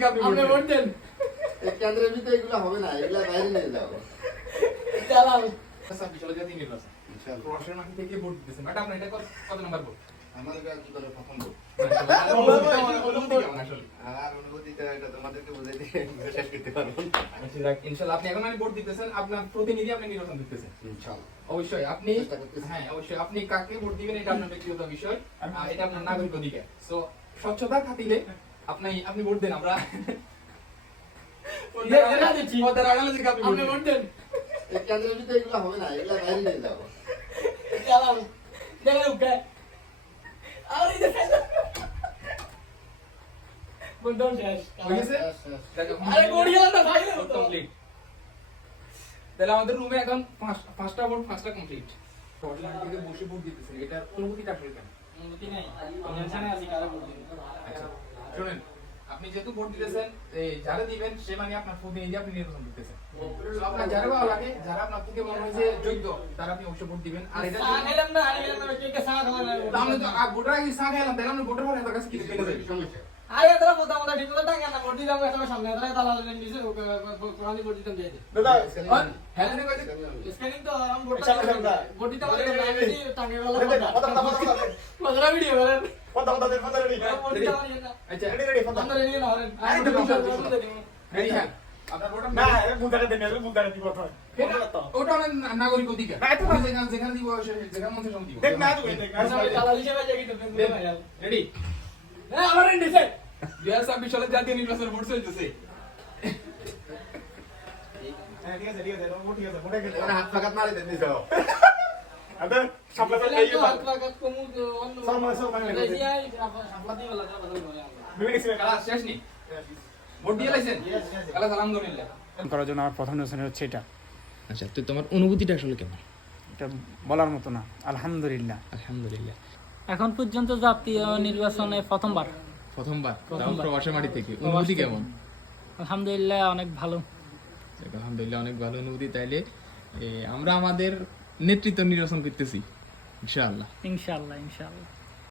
থেকে আপনি ভোট দেন। এই কেন্দ্রের ভিতরে এগুলো হবে না, এগুলো বাইরে নিয়ে যাও। চালাও। আচ্ছা বিশাল জাতি নির্বাচন। ইনশাআল্লাহ। প্রশাসন মাঠে থেকে ভোট দিতেছেন। বাট আপনার এটা কত নাম্বার ভোট? আমার এটা জীবনের প্রথম ভোট। অনুভূতি কেমন আসলে? আর অনুভূতিটা এটা তোমাদেরকে বুঝাইতে শেষ করতে পারবো না। ইনশাআল্লাহ আপনি এখন মানে ভোট দিতেছেন, আপনার প্রতিনিধি আপনি নির্বাচন দিতেছেন। ইনশাআল্লাহ। অবশ্যই আপনি চেষ্টা করতেছি। হ্যাঁ অবশ্যই আপনি কাকে ভোট দিবেন এটা আপনার ব্যক্তিগত বিষয়, আর এটা আপনার নাগরিক অধিকার। সো স্বচ্ছতা খাতিলে আপনি ভোট দেন। আমরা পর্দার আড়ালে থেকে আপনি ভোট দেন। এই কেন্দ্রের ভিতরে এগুলো হবে না, এগুলো বাইরে নিয়ে যাও। চালাও। দেখেন ওকে আর এই যে বন্ধন শেষ হয়েছে। আরে গড়ি গেল না ভাই কমপ্লিট। তাহলে আমাদের রুমে এখন পাঁচটা ভোট, পাঁচটা কমপ্লিট। পড়লাম থেকে বসে ভোট দিতেছেন, এটার অনুভূতিটা আসলে কেমন? অনুমতি নাই টেনশনে আছি কারা ভোট দিবে। আচ্ছা শুনেন, আপনি যেহেতু ভোট দিতেছেন, এই যারা দিবেন সে মানে আপনার প্রতিনিধি, আপনি নির্বাচন করতেছেন। তো আপনার যারা ভালো লাগে, যারা আপনার থেকে মনে হয় যে যোগ্য, তারা আপনি অবশ্যই ভোট দিবেন। আর এটা চা খেলাম না, আরে খেলাম না, কে চা খেলাম না। আমরা তো ভোটার আগে চা খেলাম, তাহলে আমরা ভোটার পরে আপনার কাছে কিছু কিনে যাবে। সমস্যা। আরে এতটা কথা বলা ঠিক কথা টাকা না ভোট দিলাম একটা সামনে এতটা তালা দিলেন দিছে কোরআনি ভোট দিতাম দিয়ে দে। হ্যাঁ না কইছে স্ক্যানিং তো আরাম ভোট ভোট দিতে পারে না আমি টাঙ্গে গেল কথা ভিডিও করেন ভোট দিতে পারি না। আচ্ছা আমরা রেডি না হরেন এই তো রেডি হ্যাঁ আপনার ভোটার ওটা অনেক নাগরিক অধিকার। যেখানে দিব যেখানে মধ্যে সব দিব। তালা দিছে ভাই জায়গা তো ভাইরাল রেডি? হ্যাঁ আমার রেডি স্যার 2026 সালের জাতীয় নির্বাচনের ভোট চলতেছে। ওরা হাত পাকাত মারি দেন দিছো। কালা শেষ নি ভোট দিয়ে লাইছেন? কালা আলহামদুলিল্লাহ। করার জন্য আমার প্রথম নির্বাচন হচ্ছে এটা। আচ্ছা তো তোমার অনুভূতিটা আসলে কেমন? এটা বলার মতো না, আলহামদুলিল্লাহ। আলহামদুলিল্লাহ। এখন পর্যন্ত জাতীয় নির্বাচনে প্রথমবার। প্রথমবার প্রবাসী মাটি থেকে অনুভূতি কেমন? আলহামদুলিল্লাহ অনেক ভালো। আলহামদুলিল্লাহ অনেক ভালো অনুভূতি। তাইলে আমরা আমাদের নেতৃত্ব নির্বাচন করতেছি ইনশাআল্লাহ। ইনশাআল্লাহ ইনশাআল্লাহ।